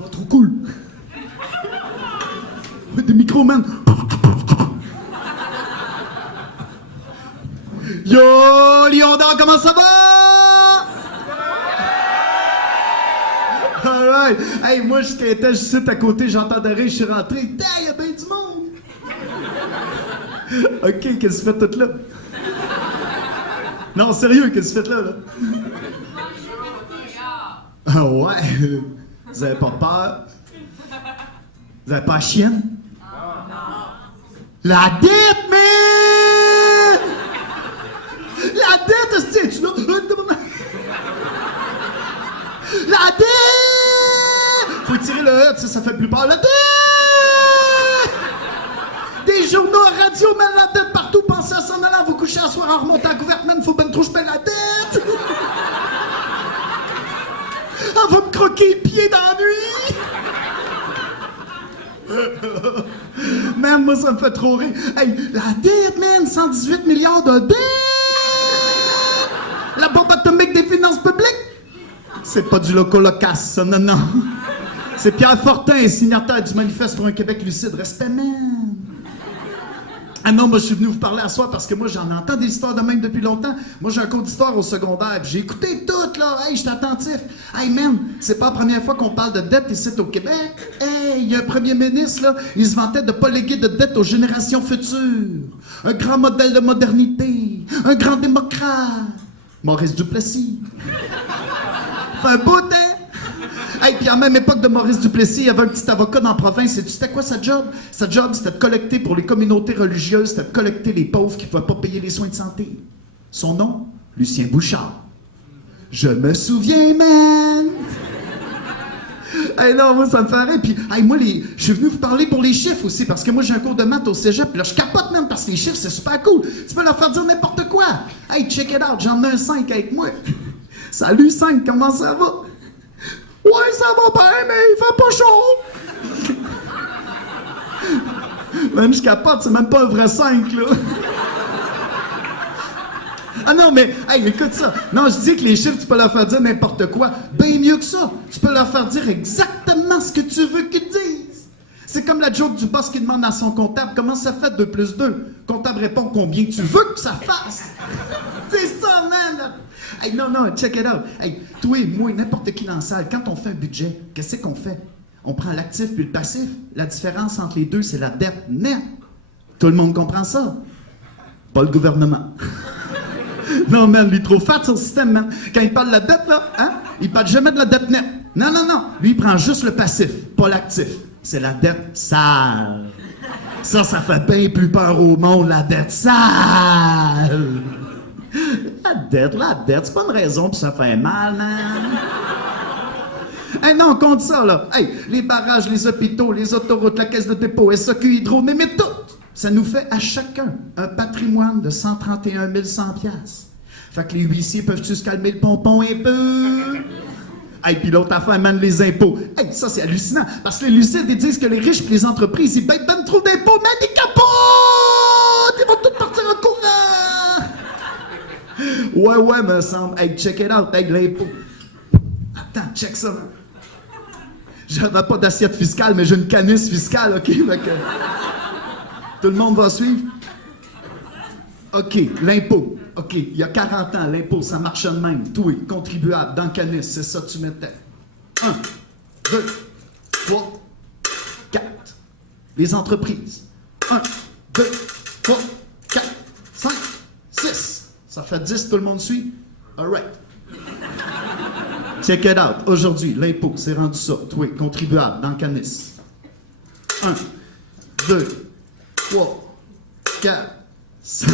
Oh, trop cool. Des micros, man. Yo, Lion d'or, comment ça va? Alright. Hey, moi, je suis à côté, j'entendais rire, je suis rentré. Damn, y'a bien du monde. OK, qu'est-ce que tu fais tout là? Non, sérieux, qu'est-ce que tu fais là? Ah ouais? Vous avez pas peur? Vous avez pas la chienne? La dette, man! La dette, c'est-tu là? La dette! Faut tirer le E, ça fait plus peur. La dette! Des journaux à radio, man, la dette partout, pensez à s'en aller, vous coucher à soir en remontant à couverte, man, faut ben trop je paie la dette! Elle va me croquer le pied dans la nuit! Man, moi, ça me fait trop rire. Hey, la dette, man, 118 milliards de dette! La bombe atomique des finances publiques! C'est pas du loco-locasse, ça, non, non. C'est Pierre Fortin, signataire du manifeste pour un Québec lucide. Respect, man! Ah non, moi, je suis venu vous parler à soir parce que moi, j'en entends des histoires de même depuis longtemps. Moi, j'ai un cours d'histoire au secondaire, puis j'ai écouté tout, là. Hey, j'étais attentif. Hey, man, c'est pas la première fois qu'on parle de dette ici au Québec. Hey, il y a un premier ministre, là, il se vantait de pas léguer de dette aux générations futures. Un grand modèle de modernité. Un grand démocrate. Maurice Duplessis. Fait un bout, hein? Hey, puis à la même époque de Maurice Duplessis, il y avait un petit avocat dans la province. Et tu sais quoi sa job? Sa job, c'était de collecter pour les communautés religieuses, c'était de collecter les pauvres qui ne pouvaient pas payer les soins de santé. Son nom? Lucien Bouchard. Je me souviens, man! Hey, non, moi, ça me fait rire. Puis, hey, moi, je suis venu vous parler pour les chiffres aussi, parce que moi, j'ai un cours de maths au cégep. Puis là, je capote, même, parce que les chiffres, c'est super cool. Tu peux leur faire dire n'importe quoi. Hey, check it out, j'en ai un 5 avec moi. Salut, 5, comment ça va? Ouais, ça va bien, mais il fait pas chaud. Même je capote, c'est même pas un vrai 5, là. Ah non, mais, hey, écoute ça. Non, je dis que les chiffres, tu peux leur faire dire n'importe quoi. Bien mieux que ça. Tu peux leur faire dire exactement ce que tu veux qu'ils disent. C'est comme la joke du boss qui demande à son comptable comment ça fait 2 plus 2. Le comptable répond combien tu veux que ça fasse. C'est ça, man. Hey, non, non, check it out. Hey, toi et moi, n'importe qui dans la salle, quand on fait un budget, qu'est-ce qu'on fait? On prend l'actif puis le passif. La différence entre les deux, c'est la dette nette. Tout le monde comprend ça? Pas le gouvernement. Non, man, lui, trop fat sur le système, man. Quand il parle de la dette, là, hein, il parle jamais de la dette nette. Non, non, non. Lui, il prend juste le passif, pas l'actif. C'est la dette sale. Ça fait bien plus peur au monde, la dette sale. La dette, c'est pas une raison pour ça fait mal, man. Hey, non, compte ça, là. Hey, les barrages, les hôpitaux, les autoroutes, la caisse de dépôt, SAQ, Hydro, mais tout! Ça nous fait à chacun un patrimoine de 131 100 piastres. Fait que les huissiers peuvent-tu se calmer le pompon un peu? Hey, puis l'autre affaire, man, les impôts. Hey, ça, c'est hallucinant. Parce que les lucides, ils disent que les riches et les entreprises, ils payent ben trop d'impôts, man, ils capotent! Ils vont tous partir en courant! Ouais, me semble. Hey, check it out, hey, l'impôt. Attends, check ça. J'avais pas d'assiette fiscale, mais j'ai une canisse fiscale, OK? Fait que... Tout le monde va suivre? OK, l'impôt. OK, il y a 40 ans, l'impôt, ça marche de même. Toi, contribuable, dans le canis, c'est ça que tu mettais. 1, 2, 3, 4. Les entreprises. 1, 2, 3, 4, 5, 6. Ça fait 10, tout le monde suit? All right. Check it out. Aujourd'hui, l'impôt, c'est rendu ça. Toi, contribuable, dans le canis. 1, 2, 3, 4, 5.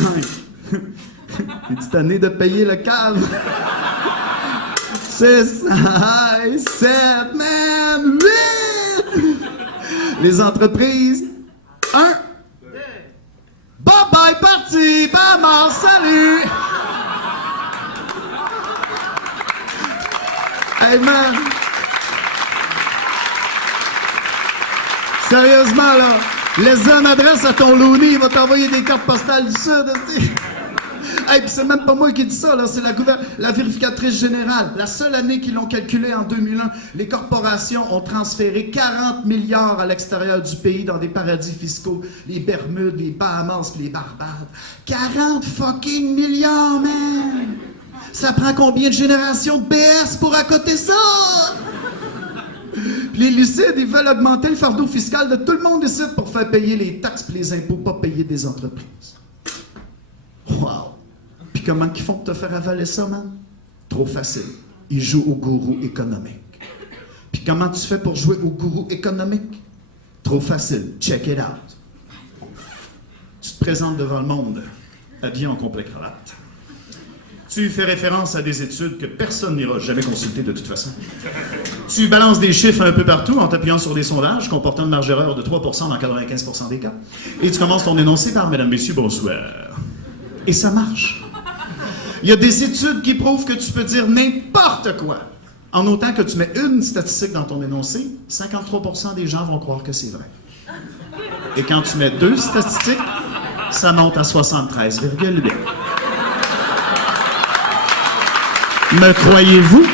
Es-tu tanné de payer le cave? 6, 7, man, 8. Les entreprises. 1. Bye-bye, parti, pas mort, salut. Hey, man. Sérieusement, là. Laisse-en une adresse à ton looney, il va t'envoyer des cartes postales du Sud. Hey, puis c'est même pas moi qui dis ça, là, c'est la vérificatrice générale. La seule année qu'ils l'ont calculé en 2001, les corporations ont transféré 40 milliards à l'extérieur du pays dans des paradis fiscaux, les Bermudes, les Bahamas, puis les Barbades. 40 fucking milliards, man! Ça prend combien de générations de BS pour accoter ça? Puis les lucides, ils veulent augmenter le fardeau fiscal de tout le monde ici pour faire payer les taxes et les impôts, pas payer des entreprises. Wow! Puis comment qu'ils font pour te faire avaler ça, man? Trop facile. Ils jouent au gourou économique. Puis comment tu fais pour jouer au gourou économique? Trop facile. Check it out. Tu te présentes devant le monde, habillé en complet cravate. Tu fais référence à des études que personne n'ira jamais consulter de toute façon. Tu balances des chiffres un peu partout en t'appuyant sur des sondages comportant une marge d'erreur de 3% dans 95% des cas. Et tu commences ton énoncé par « Mesdames, Messieurs, bonsoir ». Et ça marche. Il y a des études qui prouvent que tu peux dire n'importe quoi. En autant que tu mets une statistique dans ton énoncé, 53% des gens vont croire que c'est vrai. Et quand tu mets 2 statistiques, ça monte à 73,2. Me croyez-vous?